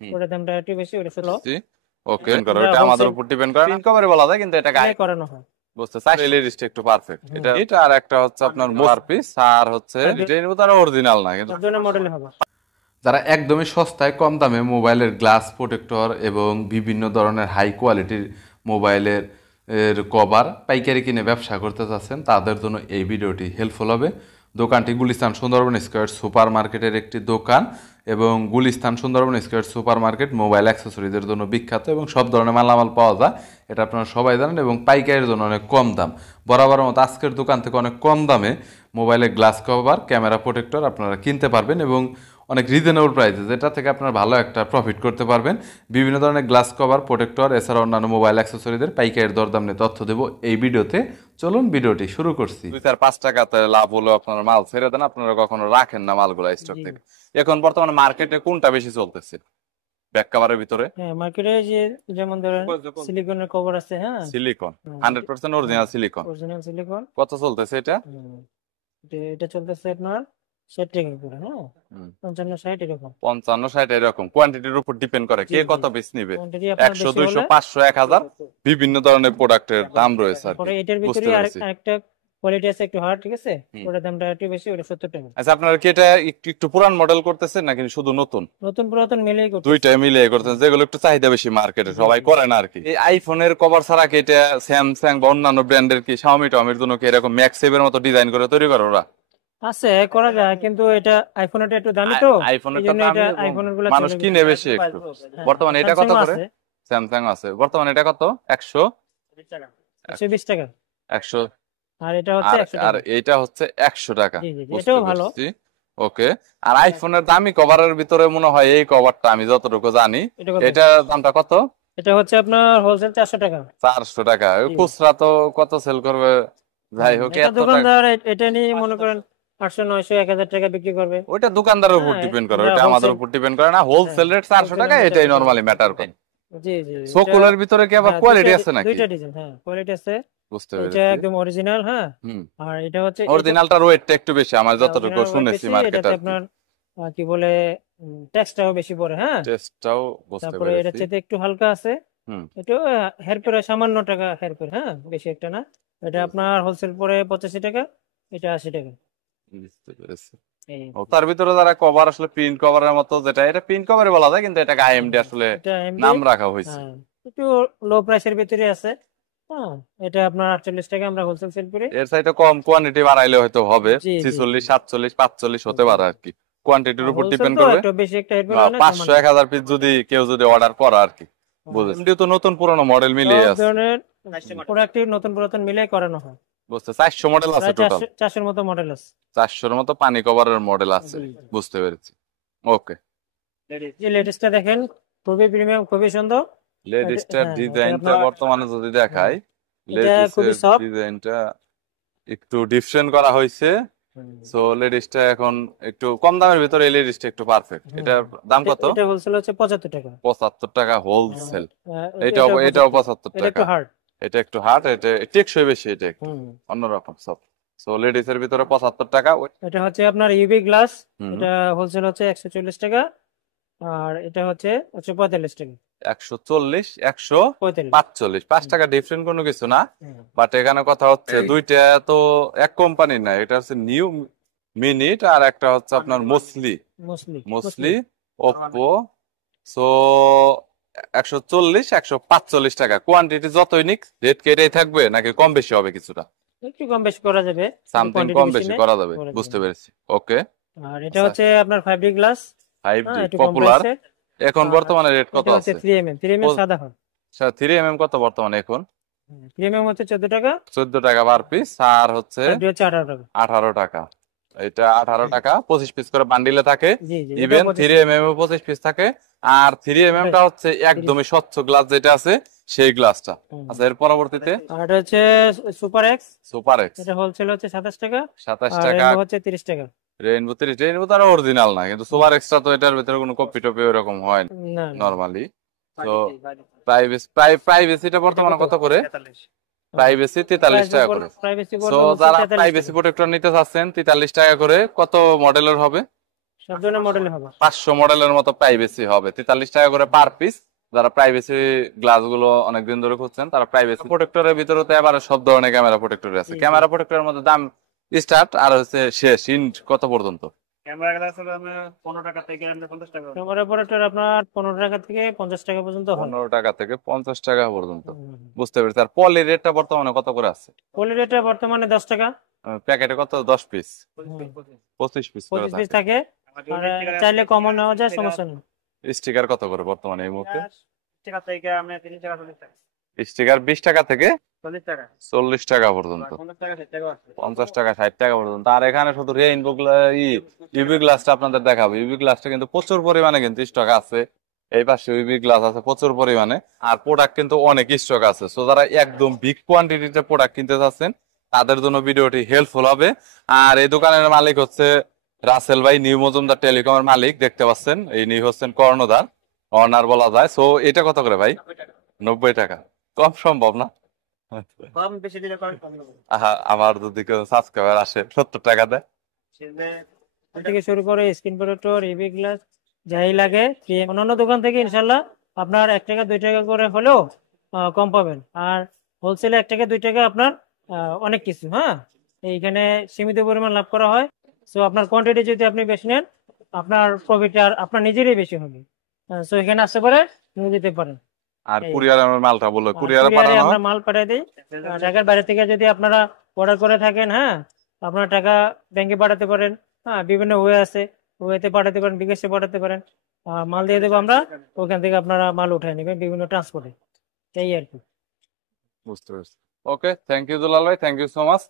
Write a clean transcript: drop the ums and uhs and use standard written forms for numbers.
ওটার দামটা একটু বেশি, ওটা 16। ওকে করে এটা আমাদের উপর ডিপেন্ড করে, পিন কভারে বলা যায় কিন্তু এটা গায়ে করানো হয়। বুঝতে চাই এলইডিটা একটু পারফেক্ট। এটা আর একটা হচ্ছে আপনার মোর পিস আর হচ্ছে ডিজাইন তার অরিজিনাল না কিন্তু দুটো মডেলে হবে। যারা একদমই সস্তায় কম দামে মোবাইলের গ্লাস প্রোটেক্টর এবং বিভিন্ন ধরনের হাই কোয়ালিটির মোবাইলের কভার পাইকারি কিনে ব্যবসা করতে চাচ্ছেন তাদের জন্য এই ভিডিওটি হেল্পফুল হবে। দোকানটি গুলিস্তান সুন্দরবন স্কয়ার সুপার মার্কেটের একটি দোকান এবং Gulistan Sundarban square super market mobile অ্যাক্সেসরিজের জন্য বিখ্যাত এবং সব ধরনের মালামাল পাওয়া যায়, এটা আপনারা সবাই জানেন, এবং পাইকারির জন্য অনেক কম দাম। বরাবর মতো আজকের দোকান থেকে অনেক কম দামে মোবাইলের গ্লাস কভার ক্যামেরা প্রোটেক্টর আপনারা কিনতে পারবেন এবং অনেক রিজনেবল প্রাইসে, যেটা থেকে আপনারা ভালো একটা প্রফিট করতে পারবেন। বিভিন্ন ধরনের গ্লাস কভার প্রোটেক্টর এছাড়া অন্যান্য মোবাইল অ্যাক্সেসরিজের পাইকারি দরদাম নিয়ে তথ্য দেবো এই ভিডিওতে। চলুন ভিডিওটি শুরু করছি। 2-4-5 টাকাতে লাভ হলো আপনার মাল ছেড়ে দেন, আপনারা কখনো রাখেন না মালগুলা স্টক থেকে। এখন বর্তমানে মার্কেটে কোনটা বেশি চলতেছে ব্যাক কভারের ভিতরে? হ্যাঁ, মার্কেটে যে যেমন ধরেন সিলিকনের কভার আছে, হ্যাঁ silicon 100% original silicon. Original silicon কত চলতেছে এটা? এটা চলতেছে আপনার 60 টাকা করে, হ্যাঁ 55-60 এরকম। 55-60 এরকম কোয়ান্টিটির উপর ডিপেন্ড করে কে কত পিস নিবে। কোয়ান্টিটি আপনার 100 বেশি 200 হলে 500 1000 বিভিন্ন ধরনের প্রোডাক্টের দাম রয়েছে আর পরে কি। এটার ভিতরে আরেকটা কোয়ালিটি আছে একটু হার্ড, ঠিক আছে, ওটার দামটা একটু বেশি, ওটা 70 টাকা। আচ্ছা, আপনারা কি এটা একটু পুরান মডেল করতেছেন নাকি শুধু নতুন? নতুন পুরাতন মিলিয়ে করতে, দুইটাই মিলিয়ে করতেন, যেগুলো একটু চাহিদা বেশি মার্কেটে সবাই করে না আর কি। এই আইফোনের কভার ছাড়া কি এটা স্যামসাং বা অন্যান্য ব্র্যান্ডের কি শাওমি টাওমির জন্য কি এরকম ম্যাক্সেভের মতো ডিজাইন করে তৈরি করে ওরা? আছে, করা যায়, কিন্তু এটা আইফোনেরটা একটু দামি তো, আইফোনেরটা এইজন্য এটা আইফোনের গুলো মানুষ কিনে বেশি একটু। বর্তমানে এটা কত করে? স্যামসাং আছে বর্তমানে এটা কত? 120 টাকা। 100 আর এটা হচ্ছে 100 আর টাকা। এটা হচ্ছে 100 টাকা। এটাও ভালো। ওকে। আর আইফোনের দামি কভারের ভিতরে মনে হয় এই কভারটা আমি যতটুকু জানি এটা দামটা কত? এটা হচ্ছে আপনার হোলসেল 400 টাকা। 400 টাকা। খুচরা তো কত সেল করবে? যাই হোক, দোকানদার এটা নিয়ে মনে করেন 800 900 1000 টাকা বিক্রি করবে। ওইটা দোকানদারের উপর ডিপেন্ড করে, ওটা আমাদের উপর ডিপেন্ড করে না। হোলসেল রেট 400 টাকা, এটাই নরমালি ম্যাটার করে। জি জি। সোকুলার ভিতরে কি আবার কোয়ালিটি আছে নাকি? দুইটা ডিজাইন, হ্যাঁ কোয়ালিটি আছে। বুঝতে পেরেছি। এটা একদম অরিজিনাল, হ্যাঁ। আর এটা হচ্ছে অরিজিনালটার ওয়েটটা একটু বেশি আমার যতটুকু শুনেছি মার্কেটে। এটাতে আপনার কি বলে টেক্সটাও বেশি পড়ে, হ্যাঁ টেক্সটাও বুঝতে পেরেছি। তারপরে এটা চেয়ে একটু হালকা আছে, এটা হেরফের সামান্য টাকা হেরফের, হ্যাঁ বেশি একটা না। এটা আপনার হোলসেল পরে 85 টাকা, এটা 80 টাকা। বুঝতে পেরেছি। তার ভিতরে যারা কভার আসলে প্রিন্ট কভারের মতো, যেটা এটা প্রিন্ট কভারে বলা যায় কিন্তু এটাকে আইএমডি আসলে নাম রাখা হয়েছে। একটু লো প্রাইসের ভিতরে আছে, হ্যাঁ এটা আপনার 48 টাকা আমরা হোলসেল সেল করি। এর চাইতে কম কোয়ান্টিটি বাড়াইলে হয়তো হবে 46 47 45 হতে পারে আর কি, কোয়ান্টিটির উপর ডিপেন্ড করবে। একটু বেশি একটা হেরফের 500 1000 পিস যদি কেউ অর্ডার করে আর কি। বুঝেছেন, তো নতুন পুরনো মডেল মিলিয়ে আছে, প্রোডাক্টিভ নতুন পুরাতন মিলিয়ে করানো হয়। বুঝতে 400 মডেল আছে টোটাল। 400 এর মতো মডেল আছে, 400 এর মতো পানি কভারের মডেল আছে। বুঝতে পেরেছি। ওকে, এই লেটেস্টটা দেখেন, খুবই প্রিমিয়াম, খুবই সুন্দর। লেটেস্টের ডিজাইনটা বর্তমানে যদি দেখাই, লেটেস্টের ডিজাইনটা একটু ডিফারেন্ট করা হয়েছে। সো লেডিসটা এখন একটু কম দামের ভিতরে, এই লেডিসটা একটু পারফেক্ট। এটার দাম কত? এটা হোলসেল হচ্ছে 75 টাকা। 75 টাকা হোলসেল। এটাও 75 টাকা। এটা একটু হার্ড, এটা টেকসই বেশি, এটা একটু অন্যরকম সব। সো লেডিসের ভিতরে 75 টাকা। এটা হচ্ছে আপনার ইউভি গ্লাস, এটা হোলসেল হচ্ছে 140 টাকা, আর এটা হচ্ছে 145 টাকা। 140 145 5 টাকা ডিফারেন্ট কোনো কিছু না। বাট এখানে কথা হচ্ছে দুইটা তো এক কোম্পানির না, এটা হচ্ছে নিউ মিনিট আর একটা হচ্ছে আপনার মোসলি ওপ্পো। সো 140 145 টাকা। কোয়ান্টিটি যতই নিক রেট কি এটাই থাকবে নাকি কম বেশি হবে? কিছুটা একটু কম বেশি করা যাবে, সামথিং কম বেশি করা যাবে। বুঝতে পেরেছি। ওকে। আর এটা হচ্ছে আপনার 5D গ্লাস, 5D পপুলার। এখন বর্তমানে রেট কত আছে? 3mm সাদা হয়। 3mm কত বর্তমানে এখন? 3mm হচ্ছে 14 টাকা। 14 টাকা পার পিস। আর হচ্ছে 18 টাকা। 18 টাকা। এটা 18 টাকা, 25 পিস করে বান্ডিলে থাকে। ইভেন 3mm এ 25 পিস থাকে। আর 3mm টা হচ্ছে একদমই স্বচ্ছ গ্লাস যেটা আছে সেই গ্লাসটা। আচ্ছা, এর পরবর্তীতে আর এটা হচ্ছে সুপার এক্স, এটা হোলসেল হচ্ছে 27 টাকা। 27 টাকা হচ্ছে 30 টাকা। রেইনবো তার অরিজিনাল না, কিন্তু সুপার এক্সট্রা তো এটার ভিতরে কোনো কপি টপি এরকম হয় না নরমালি। তো প্রাইভেসিটা বর্তমানে কত করে? প্রাইভেসি 43 টাকা করে। সো যারা প্রাইভেসি প্রোটেক্টর নিতে চাচ্ছেন 43 টাকা করে। কত মডেলের হবে? সব ধরনের মডেল হবে। 500 মডেলের মতো প্রাইভেসি হবে, 43 টাকা করে পার পিস। যারা প্রাইভেসি গ্লাস গুলো অনেকদিন ধরে খুঁজছেন তারা প্রাইভেসি প্রোটেক্টরের ভিতরে তো এবারে সব ধরনের ক্যামেরা প্রোটেক্টর আছে। ক্যামেরা প্রোটেক্টরের মধ্যে দাম স্টার্ট আর হচ্ছে শেষ ইন্ড কত পর্যন্ত? ক্যামেরা গ্লাস হলো আপনার 15 টাকা থেকে 50 টাকা। ক্যামেরা প্রোটেক্টর আপনার 15 টাকা থেকে 50 টাকা পর্যন্ত হয়। 15 টাকা থেকে 50 টাকা পর্যন্ত, বুঝতে পেরেছি। আর পলি রেটটা বর্তমানে কত করে আছে? পলি রেটটা বর্তমানে 10 টাকা। প্যাকেটে কত? 10 পিস, 25 পিস করে 25 পিস থাকে। আর চাইলে কমও নেওয়া যায়, সমস্যা নেই। স্টিকার কত করে বর্তমানে এই মুহূর্তে? টাকা থেকে আমরা 30 টাকা 40 টাকা। স্টিকার 20 টাকা থেকে 40 টাকা 40 টাকা পর্যন্ত, 50 টাকা 60 টাকা আছে। 50 টাকা 60 টাকা পর্যন্ত। আর এখানে শুধু রেইনবো ইউভি গ্লাসটা আপনাদের দেখাবো। ইউভি গ্লাসটা কিন্তু প্রচুর পরিমাণে কিন্তু স্টক আছে। এই পাশে ইউভি গ্লাস আছে প্রচুর পরিমাণে, আর প্রোডাক্ট কিন্তু অনেক স্টক আছে। সো যারা একদম বিগ কোয়ান্টিটিতে প্রোডাক্ট কিনতে চাচ্ছেন তাদের জন্য ভিডিওটি হেল্পফুল হবে। আর এই দোকানের মালিক হচ্ছে রাসেল ভাই, নিউ মজুমদার টেলিকমের মালিক। দেখতে পাচ্ছেন এই নিউ হচ্ছেন কর্ণধার, অনার বলা যায়। সো এটা কত করে ভাই? 90 টাকা। কম সম্ভব না? কম বেশি দিলে কম হবে। আমার যদি কেউ সাবস্ক্রাইবার আসে 70 টাকা দেয় থেকে শুরু করে স্ক্রিন প্রোটেক্টর, ইউভি গ্লাস যাই লাগে অন্যান্য দোকান থেকে ইনশাল্লাহ আপনার 1 টাকা 2 টাকা করে হলেও কম পাবেন। আর হোলসেলে 1 টাকা 2 টাকা আপনার অনেক কিছু। হ্যাঁ, এইখানে সীমিত পরিমাণ লাভ করা হয়। সো আপনার কোয়ান্টিটি যদি আপনি বেশি নেন আপনার প্রফিট আর আপনার নিজেরই বেশি হবে। সো এখানে আসতে পারে নিয়ে যেতে পারেন। আর কুরিয়ারে আমার মালটা বলো, কুরিয়ারে পাঠানো আমরা মাল পাঠিয়ে দিই। ঢাকার বাইরে থেকে যদি আপনারা অর্ডার করে থাকেন, হ্যাঁ, আপনারা টাকা ব্যাংকে পাঠাতে পারেন। হ্যাঁ, বিভিন্ন ওয়ে আছে, ওয়েতে পাঠাতে পারেন, বিকাশে পাঠাতে পারেন। মাল দিয়ে দেবো আমরা, ওখান থেকে আপনারা মাল উঠায় নেবেন বিভিন্ন ট্রান্সপোর্টে। এই আর কি। বুঝতে পারছি। ওকে, থ্যাংক ইউ দুলাল ভাই, থ্যাংক ইউ সো মাচ।